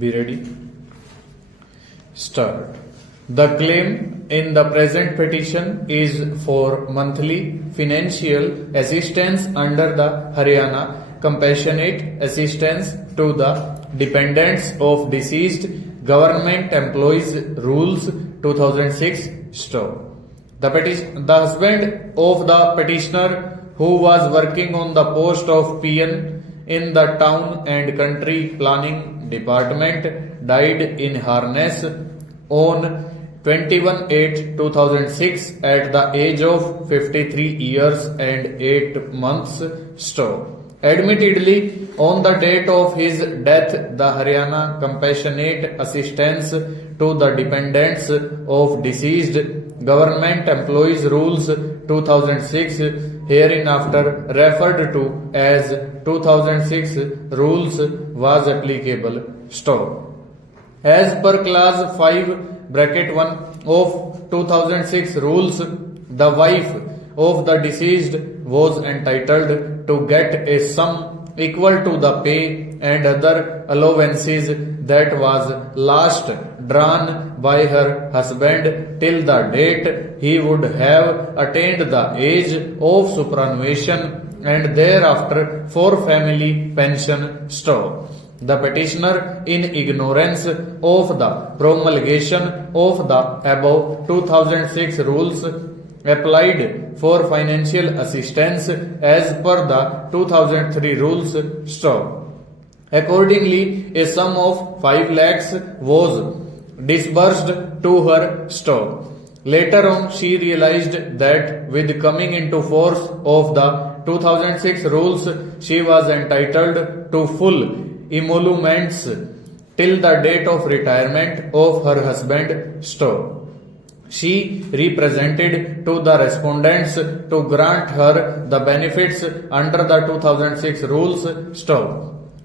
Be ready. Start. The claim in the present petition is for monthly financial assistance under the Haryana Compassionate Assistance to the Dependents of Deceased Government Employees Rules 2006 Stop. The husband of the petitioner, who was working on the post of PN in the Town and Country Planning Department, died in harness on 21/8/2006 at the age of 53 years and 8 months. Stop. Admittedly, on the date of his death, the Haryana Compassionate Assistance to the Dependents of Deceased Government Employees Rules 2006, hereinafter referred to as 2006 Rules, was applicable. Stop. As per clause 5(1) of 2006 Rules, the wife of the deceased was entitled to get a sum equal to the pay and other allowances that was last drawn by her husband till the date he would have attained the age of superannuation, and thereafter for family pension. Stop. The petitioner, in ignorance of the promulgation of the above 2006 rules, applied for financial assistance as per the 2003 rules. Stop. Accordingly, a sum of 5 lakhs was disbursed to her. Stop. Later on, she realized that with coming into force of the 2006 rules, she was entitled to full emoluments till the date of retirement of her husband. Stop. She represented to the respondents to grant her the benefits under the 2006 rules. Stop.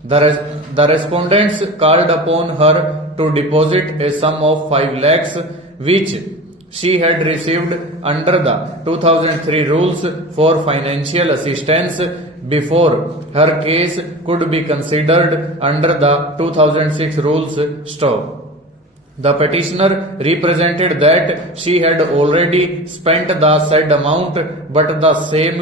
The respondents called upon her to deposit a sum of 5 lakhs which she had received under the 2003 rules for financial assistance before her case could be considered under the 2006 rules. Stop. The petitioner represented that she had already spent the said amount, but the same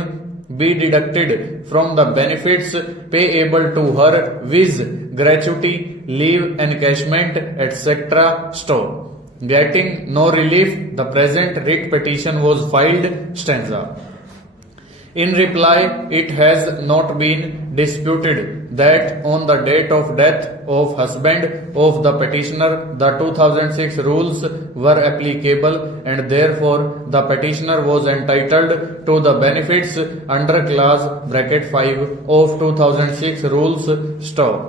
be deducted from the benefits payable to her, viz. Gratuity, leave encashment, etc. Stop. Getting no relief, the present writ petition was filed. Stanza. In reply, it has not been disputed that on the date of death of husband of the petitioner, the 2006 rules were applicable, and therefore the petitioner was entitled to the benefits under clause (5) of 2006 rules. Stop.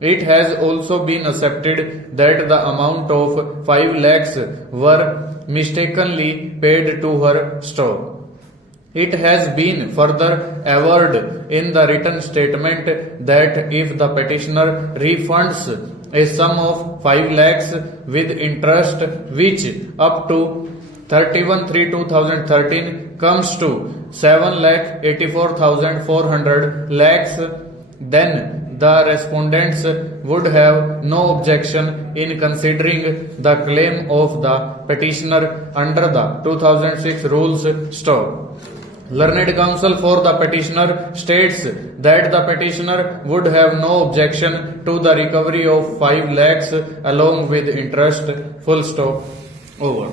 It has also been accepted that the amount of 5 lakhs were mistakenly paid to her. Stop. It has been further averred in the written statement that if the petitioner refunds a sum of 5 lakhs with interest which up to 31/3/2013 comes to 7,84,400 lakhs, then the respondents would have no objection in considering the claim of the petitioner under the 2006 rules. Stop. Learned counsel for the petitioner states that the petitioner would have no objection to the recovery of 5 lakhs along with interest. Full stop. Over.